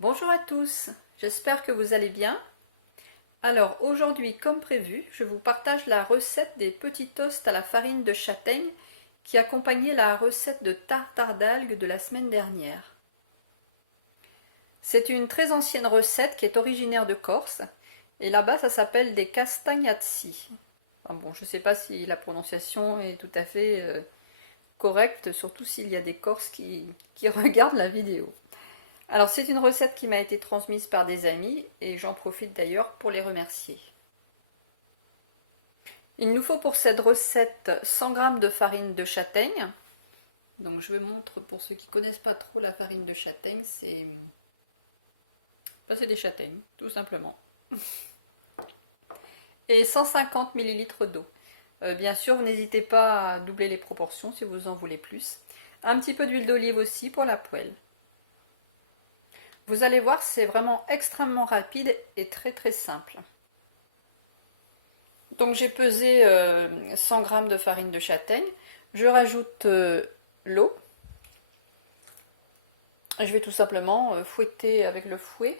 Bonjour à tous, j'espère que vous allez bien. Alors aujourd'hui, comme prévu, je vous partage la recette des petits toasts à la farine de châtaigne qui accompagnait la recette de tartare d'algues de la semaine dernière. C'est une très ancienne recette qui est originaire de Corse et là-bas ça s'appelle des castagnazzi. Enfin bon, je ne sais pas si la prononciation est tout à fait correcte, surtout s'il y a des Corses qui regardent la vidéo. Alors c'est une recette qui m'a été transmise par des amis et j'en profite d'ailleurs pour les remercier. Il nous faut pour cette recette 100 g de farine de châtaigne. Donc je vous montre pour ceux qui ne connaissent pas trop la farine de châtaigne, c'est des châtaignes tout simplement. Et 150 ml d'eau. Bien sûr, vous n'hésitez pas à doubler les proportions si vous en voulez plus. Un petit peu d'huile d'olive aussi pour la poêle. Vous allez voir, c'est vraiment extrêmement rapide et très très simple. Donc j'ai pesé 100 g de farine de châtaigne. Je rajoute l'eau. Je vais tout simplement fouetter avec le fouet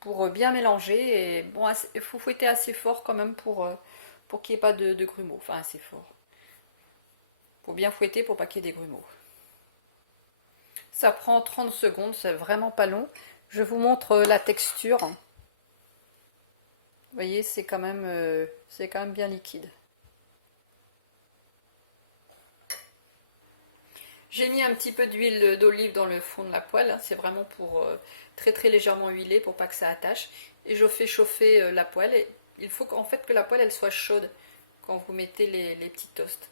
pour bien mélanger. Et bon, il faut fouetter assez fort quand même pour qu'il n'y ait pas de grumeaux. Enfin, assez fort. Il faut bien fouetter pour pas qu'il y ait des grumeaux. Ça prend 30 secondes, c'est vraiment pas long. Je vous montre la texture. Vous voyez, c'est quand même bien liquide. J'ai mis un petit peu d'huile d'olive dans le fond de la poêle. C'est vraiment pour très très légèrement huiler pour pas que ça attache. Et je fais chauffer la poêle. Et il faut en fait que la poêle elle soit chaude quand vous mettez les petits toasts.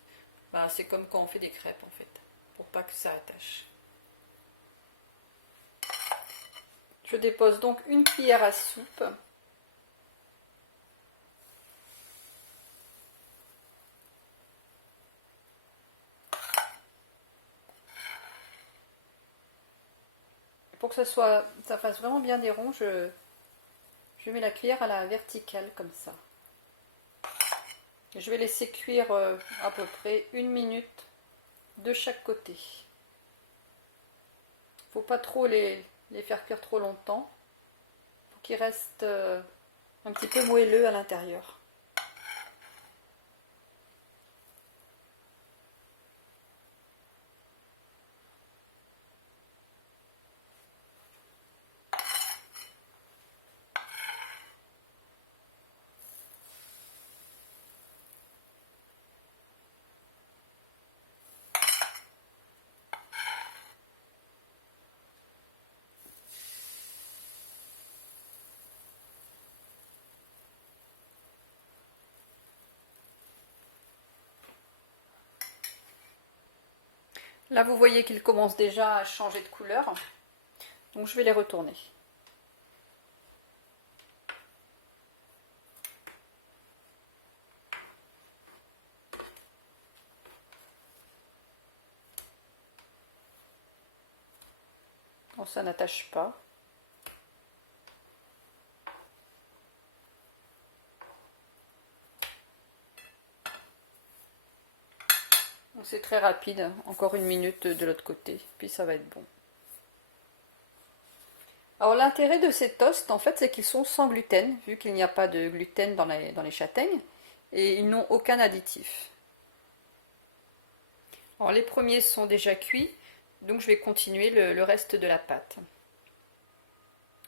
Enfin, c'est comme quand on fait des crêpes en fait, pour pas que ça attache. Je dépose donc une cuillère à soupe. Pour que ça fasse vraiment bien des ronds, je mets la cuillère à la verticale comme ça. Je vais laisser cuire à peu près 1 minute de chaque côté. Il ne faut pas trop les faire cuire trop longtemps. Il faut qu'ils restent un petit peu moelleux à l'intérieur. Là, vous voyez qu'ils commencent déjà à changer de couleur. Donc, je vais les retourner. Bon, ça n'attache pas. C'est très rapide. Encore 1 minute de l'autre côté. Puis ça va être bon. Alors l'intérêt de ces toasts, en fait, c'est qu'ils sont sans gluten, vu qu'il n'y a pas de gluten dans les châtaignes, et ils n'ont aucun additif. Alors les premiers sont déjà cuits, donc je vais continuer le reste de la pâte.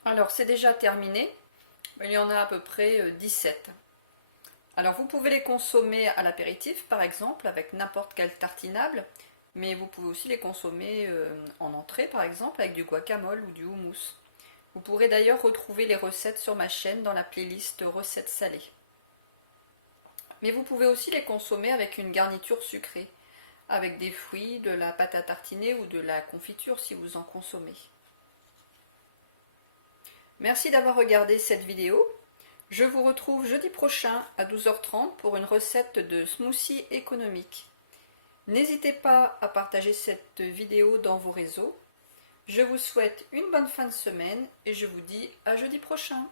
Alors c'est déjà terminé, il y en a à peu près 17. Alors vous pouvez les consommer à l'apéritif, par exemple, avec n'importe quel tartinable, mais vous pouvez aussi les consommer en entrée, par exemple, avec du guacamole ou du houmous. Vous pourrez d'ailleurs retrouver les recettes sur ma chaîne dans la playlist recettes salées. Mais vous pouvez aussi les consommer avec une garniture sucrée, avec des fruits, de la pâte à tartiner ou de la confiture si vous en consommez. Merci d'avoir regardé cette vidéo. Je vous retrouve jeudi prochain à 12h30 pour une recette de smoothie économique. N'hésitez pas à partager cette vidéo dans vos réseaux. Je vous souhaite une bonne fin de semaine et je vous dis à jeudi prochain.